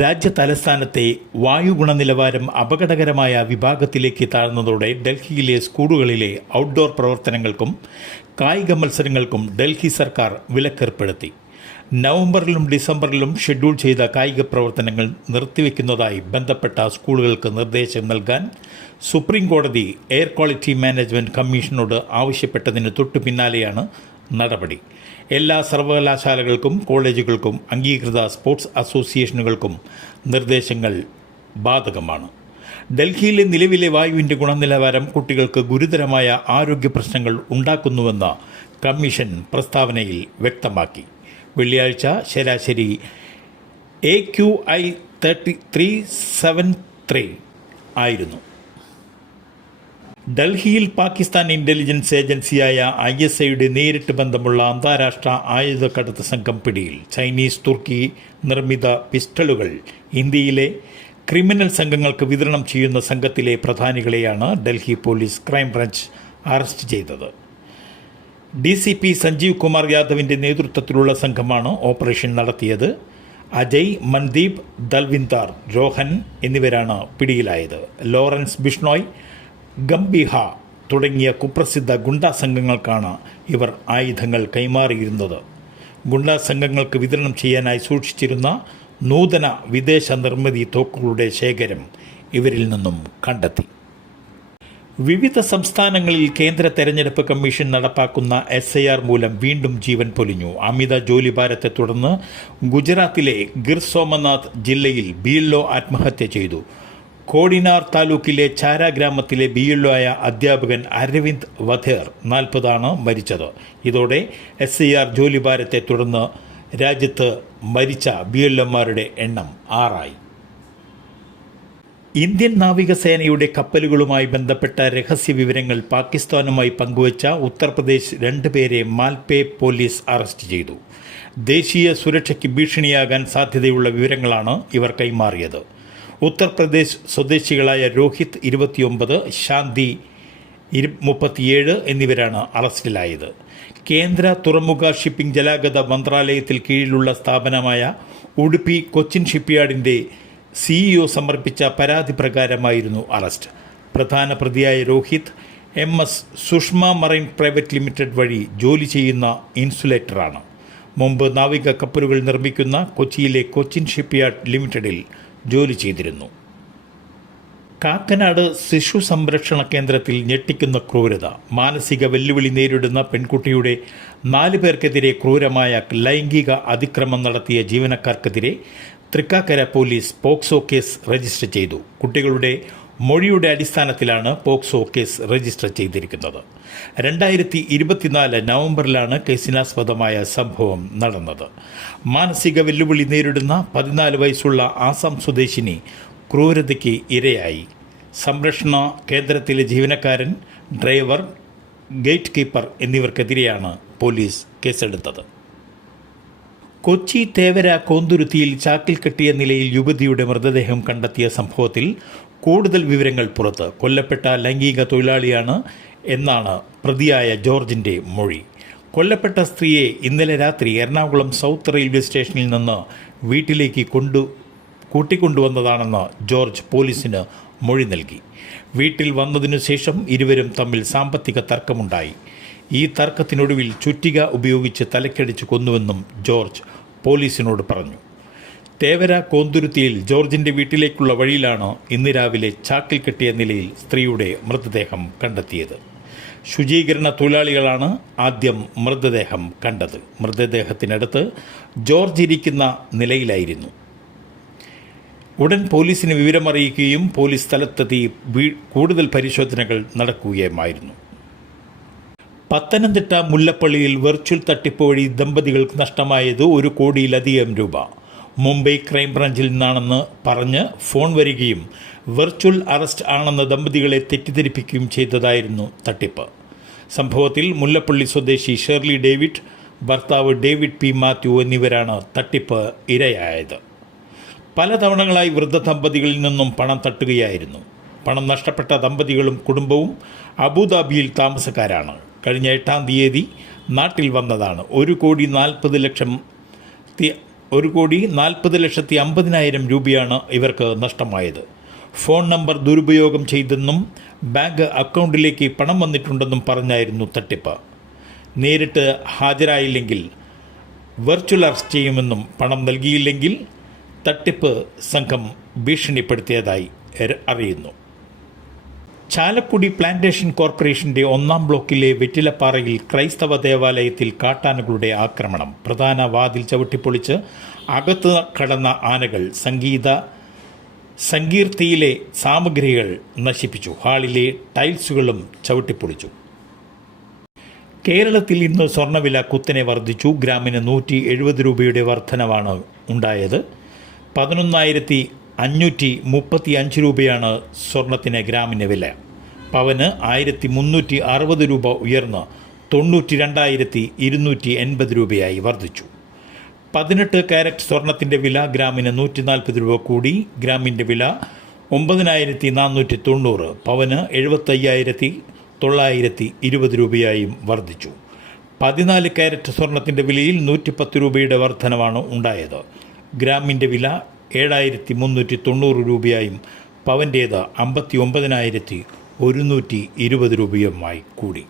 രാജ്യ തലസ്ഥാനത്തെ വായു ഗുണനിലവാരം അപകടകരമായ വിഭാഗത്തിലേക്ക് താഴ്ന്നതോടെ ഡൽഹിയിലെ സ്കൂളുകളിലെ ഔട്ട്ഡോർ പ്രവർത്തനങ്ങൾക്കും കായിക മത്സരങ്ങൾക്കും ഡൽഹി സർക്കാർ വിലക്കേർപ്പെടുത്തി. നവംബറിലും ഡിസംബറിലും ഷെഡ്യൂൾ ചെയ്ത കായിക പ്രവർത്തനങ്ങൾ നിർത്തിവെക്കുന്നതായി ബന്ധപ്പെട്ട സ്കൂളുകൾക്ക് നിർദ്ദേശം നൽകാൻ സുപ്രീം കോടതി എയർ ക്വാളിറ്റി മാനേജ്മെൻറ്റ് കമ്മീഷനോട് ആവശ്യപ്പെട്ടതിന് തൊട്ടു പിന്നാലെയാണ് നടപടി. എല്ലാ സർവകലാശാലകൾക്കും കോളേജുകൾക്കും അംഗീകൃത സ്പോർട്സ് അസോസിയേഷനുകൾക്കും നിർദ്ദേശങ്ങൾ ബാധകമാണ്. ഡൽഹിയിലെ നിലവിലെ വായുവിൻ്റെ ഗുണനിലവാരം കുട്ടികൾക്ക് ഗുരുതരമായ ആരോഗ്യ പ്രശ്നങ്ങൾ ഉണ്ടാക്കുന്നുവെന്ന് കമ്മീഷൻ പ്രസ്താവനയിൽ വ്യക്തമാക്കി. വെള്ളിയാഴ്ച ശരാശരി AQI 373 ആയിരുന്നു. ഡൽഹിയിൽ പാകിസ്ഥാൻ ഇൻ്റലിജൻസ് ഏജൻസിയായ ISIയുടെ നേരിട്ട് ബന്ധമുള്ള അന്താരാഷ്ട്ര ആയുധക്കടത്ത് സംഘം പിടിയിൽ. ചൈനീസ് തുർക്കി നിർമ്മിത പിസ്റ്റളുകൾ ഇന്ത്യയിലെ ക്രിമിനൽ സംഘങ്ങൾക്ക് വിതരണം ചെയ്യുന്ന സംഘത്തിലെ പ്രധാനികളെയാണ് ഡൽഹി പോലീസ് ക്രൈംബ്രാഞ്ച് അറസ്റ്റ് ചെയ്തത്. DCP സഞ്ജീവ് കുമാർ യാദവിൻ്റെ നേതൃത്വത്തിലുള്ള സംഘമാണ് ഓപ്പറേഷൻ നടത്തിയത്. അജയ്, മൻദീപ്, ദൽവിന്ദർ, രോഹൻ എന്നിവരാണ് പിടിയിലായത്. ലോറൻസ് ബിഷ്ണോയ്, ഗംഭീഹ തുടങ്ങിയ കുപ്രസിദ്ധ ഗുണ്ടാ സംഘങ്ങൾക്കാണ് ഇവർ ആയുധങ്ങൾ കൈമാറിയിരുന്നത്. ഗുണ്ടാ സംഘങ്ങൾക്ക് വിതരണം ചെയ്യാനായി സൂക്ഷിച്ചിരുന്ന നൂതന വിദേശ നിർമ്മിതി തോക്കുകളുടെ ശേഖരം ഇവരിൽ നിന്നും കണ്ടെത്തി. വിവിധ സംസ്ഥാനങ്ങളിൽ കേന്ദ്ര തെരഞ്ഞെടുപ്പ് കമ്മീഷൻ നടപ്പാക്കുന്ന SIR മൂലം വീണ്ടും ജീവൻ പൊലിഞ്ഞു. അമിത ജോലിഭാരത്തെ തുടർന്ന് ഗുജറാത്തിലെ ഗിർ സോമനാഥ് ജില്ലയിൽ BLO ആത്മഹത്യ ചെയ്തു. കോഡിനാർ താലൂക്കിലെ ചാര ഗ്രാമത്തിലെ BLO ആയ അധ്യാപകൻ അരവിന്ദ് വധേർ 40 മരിച്ചത്. ഇതോടെ SIR ജോലിഭാരത്തെ തുടർന്ന് രാജ്യത്ത് മരിച്ച BLOമാരുടെ എണ്ണം 6 ഇന്ത്യൻ നാവികസേനയുടെ കപ്പലുകളുമായി ബന്ധപ്പെട്ട രഹസ്യ വിവരങ്ങൾ പാകിസ്ഥാനുമായി പങ്കുവച്ച ഉത്തർപ്രദേശ് 2 പേരെ മാൽപേ പോലീസ് അറസ്റ്റ് ചെയ്തു. ദേശീയ സുരക്ഷയ്ക്ക് ഭീഷണിയാകാൻ സാധ്യതയുള്ള വിവരങ്ങളാണ് ഇവർ കൈമാറിയത്. ഉത്തർപ്രദേശ് സ്വദേശികളായ രോഹിത് 29, ശാന്തി 37 എന്നിവരാണ് അറസ്റ്റിലായത്. കേന്ദ്ര തുറമുഖ ഷിപ്പിംഗ് ജലഗത മന്ത്രാലയത്തിൽ കീഴിലുള്ള സ്ഥാപനമായ ഉടുപ്പി കൊച്ചിൻ ഷിപ്പ്യാർഡിൻ്റെ CEO സമർപ്പിച്ച പരാതി പ്രകാരമായിരുന്നു അറസ്റ്റ്. പ്രധാന പ്രതിയായ Rohit MS Sushma marine private limited വഴി ജോലി ചെയ്യുന്ന ഇൻസുലേറ്ററാണ്. മുമ്പ് നാവിക കപ്പലുകൾ നിർമ്മിക്കുന്ന കൊച്ചിയിലെ കൊച്ചിൻ ഷിപ്പ്യാർഡ് ലിമിറ്റഡിൽ ജോലി ചെയ്തിരുന്നു. കാക്കനാട് ശിശു സംരക്ഷണ കേന്ദ്രത്തിൽ ഞെട്ടിക്കുന്ന ക്രൂരത. മാനസിക വെല്ലുവിളി നേരിടുന്ന പെൺകുട്ടിയുടെ 4 പേർക്കെതിരെ ക്രൂരമായ ലൈംഗിക അതിക്രമം നടത്തിയ ജീവനക്കാർക്കെതിരെ Thrikkakara police POCSO case register ചെയ്തു. കുട്ടികളുടെ മൊഴിയുടെ അടിസ്ഥാനത്തിലാണ് പോക്സോ കേസ് രജിസ്റ്റർ ചെയ്തിരിക്കുന്നത്. 2024 നവംബറിലാണ് കേസിനാസ്പദമായ സംഭവം നടന്നത്. മാനസിക വെല്ലുവിളി നേരിടുന്ന 14 വയസ്സുള്ള ആസാം സ്വദേശിനി ക്രൂരതയ്ക്ക് ഇരയായി. സംരക്ഷണ കേന്ദ്രത്തിലെ ജീവനക്കാരൻ, ഡ്രൈവർ, ഗേറ്റ് കീപ്പർ എന്നിവർക്കെതിരെയാണ് പോലീസ് കേസെടുത്തത്. കൊച്ചി തേവര കോന്തുരുത്തിയിൽ ചാക്കിൽ കെട്ടിയ നിലയിൽ യുവതിയുടെ മൃതദേഹം കണ്ടെത്തിയ സംഭവത്തിൽ കൂടുതൽ വിവരങ്ങൾ പുറത്ത്. കൊല്ലപ്പെട്ട ലൈംഗിക തൊഴിലാളിയാണ് എന്നാണ് പ്രതിയായ ജോർജിൻ്റെ മൊഴി. കൊല്ലപ്പെട്ട സ്ത്രീയെ ഇന്നലെ രാത്രി എറണാകുളം സൗത്ത് റെയിൽവേ സ്റ്റേഷനിൽ നിന്ന് വീട്ടിലേക്ക് കൂട്ടിക്കൊണ്ടുവന്നതാണെന്ന് ജോർജ് പോലീസിന് മൊഴി നൽകി. വീട്ടിൽ വന്നതിനു ശേഷം ഇരുവരും തമ്മിൽ സാമ്പത്തിക തർക്കമുണ്ടായി. ഈ തർക്കത്തിനൊടുവിൽ ചുറ്റിക ഉപയോഗിച്ച് തലക്കടിച്ച് കൊന്നുവെന്നും ജോർജ് പോലീസിനോട് പറഞ്ഞു. തേവര കോന്തുരുത്തിയിൽ ജോർജിൻ്റെ വീട്ടിലേക്കുള്ള വഴിയിലാണ് ഇന്ന് രാവിലെ ചാക്കിൽ കെട്ടിയ നിലയിൽ സ്ത്രീയുടെ മൃതദേഹം കണ്ടെത്തിയത്. ശുചീകരണ തൊഴിലാളികളാണ് ആദ്യം മൃതദേഹം കണ്ടത്. മൃതദേഹത്തിനടുത്ത് ജോർജ് ഇരിക്കുന്ന നിലയിലായിരുന്നു. ഉടൻ പോലീസിന് വിവരമറിയിക്കുകയും പോലീസ് സ്ഥലത്തെത്തി കൂടുതൽ പരിശോധനകൾ നടക്കുകയുമായിരുന്നു. പത്തനംതിട്ട മുല്ലപ്പള്ളിയിൽ വെർച്വൽ തട്ടിപ്പ് വഴി ദമ്പതികൾക്ക് നഷ്ടമായത് 1 കോടിയിലധികം രൂപ. മുംബൈ ക്രൈംബ്രാഞ്ചിൽ നിന്നാണെന്ന് പറഞ്ഞ് ഫോൺ വരികയും വെർച്വൽ അറസ്റ്റ് ആണെന്ന് ദമ്പതികളെ തെറ്റിദ്ധരിപ്പിക്കുകയും ചെയ്തതായിരുന്നു തട്ടിപ്പ്. സംഭവത്തിൽ മുല്ലപ്പള്ളി സ്വദേശി ഷേർലി ഡേവിഡ്, ഭർത്താവ് ഡേവിഡ് P. മാത്യു എന്നിവരാണ് തട്ടിപ്പ് ഇരയായത്. പല തവണകളായി വൃദ്ധ ദമ്പതികളിൽ നിന്നും പണം തട്ടുകയായിരുന്നു. പണം നഷ്ടപ്പെട്ട ദമ്പതികളും കുടുംബവും അബുദാബിയിൽ താമസക്കാരാണ്. കഴിഞ്ഞ 8-ാം തീയതി നാട്ടിൽ വന്നതാണ്. 1,40,00,000 1,40,50,000 രൂപയാണ് ഇവർക്ക് നഷ്ടമായത്. ഫോൺ നമ്പർ ദുരുപയോഗം ചെയ്തെന്നും ബാങ്ക് അക്കൗണ്ടിലേക്ക് പണം വന്നിട്ടുണ്ടെന്നും പറഞ്ഞായിരുന്നു തട്ടിപ്പ്. നേരിട്ട് ഹാജരായില്ലെങ്കിൽ വെർച്വൽ അറസ്റ്റ് ചെയ്യുമെന്നും പണം നൽകിയില്ലെങ്കിൽ തട്ടിപ്പ് സംഘം ഭീഷണിപ്പെടുത്തിയതായി അറിയുന്നു. ചാലക്കുടി പ്ലാന്റേഷൻ കോർപ്പറേഷന്റെ 1-ാം ബ്ലോക്കിലെ വെറ്റിലപ്പാറയിൽ ക്രൈസ്തവ ദേവാലയത്തിൽ കാട്ടാനകളുടെ ആക്രമണം. പ്രധാന വാതിൽ ചവിട്ടിപ്പൊളിച്ച് അകത്ത് കടന്ന ആനകൾ സങ്കീർത്തിയിലെ സാമഗ്രികൾ നശിപ്പിച്ചു. ഹാളിലെ ടൈൽസുകളും ചവിട്ടിപ്പൊളിച്ചു. കേരളത്തിൽ ഇന്ന് സ്വർണ്ണവില കുത്തനെ വർദ്ധിച്ചു. ഗ്രാമിന് 170 രൂപയുടെ വർധനവാണ് ഉണ്ടായത്. 11,535 രൂപയാണ് സ്വർണത്തിന് ഗ്രാമിന് വില. പവന് 1,360 രൂപ ഉയർന്ന് 92,280 രൂപയായി വർദ്ധിച്ചു. 18 കാരറ്റ് സ്വർണത്തിൻ്റെ വില ഗ്രാമിന് 140 രൂപ കൂടി. ഗ്രാമിൻ്റെ വില 9,490. പവന് 75,920 രൂപയായും വർദ്ധിച്ചു. 14 കാരറ്റ് സ്വർണത്തിൻ്റെ വിലയിൽ 110 രൂപയുടെ വർധനവാണ് ഉണ്ടായത്. ഗ്രാമിൻ്റെ വില 7,390 രൂപയായും പവൻ്റേത് 59,120 രൂപയുമായി കൂടി.